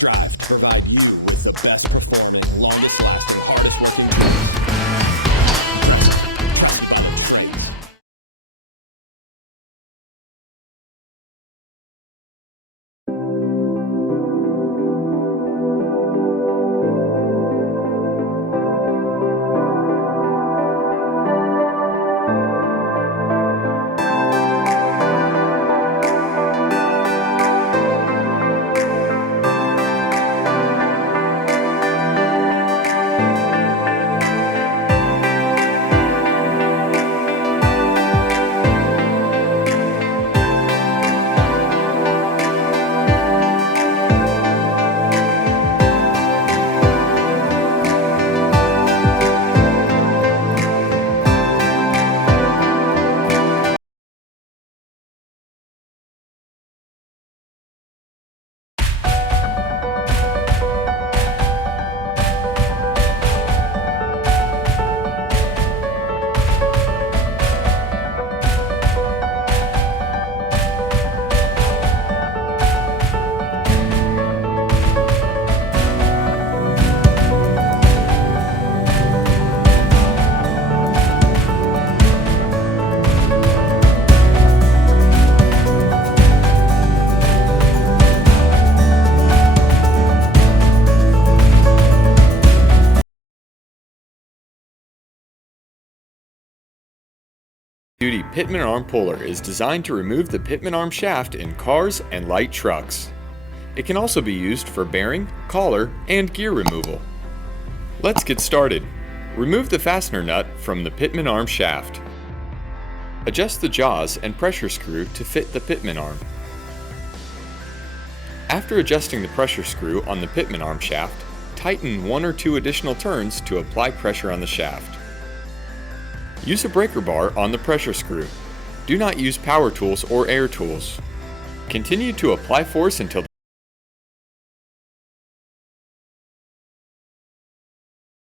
strive to provide you with the best performing, longest lasting, hardest working machine. Trusted by the trades. Duty Pitman Arm Puller is designed to remove the pitman arm shaft in cars and light trucks. It can also be used for bearing, collar, and gear removal. Let's get started. Remove the fastener nut from the pitman arm shaft. Adjust the jaws and pressure screw to fit the pitman arm. After adjusting the pressure screw on the pitman arm shaft, tighten 1 or 2 additional turns to apply pressure on the shaft. Use a breaker bar on the pressure screw. Do not use power tools or air tools. Continue to apply force until the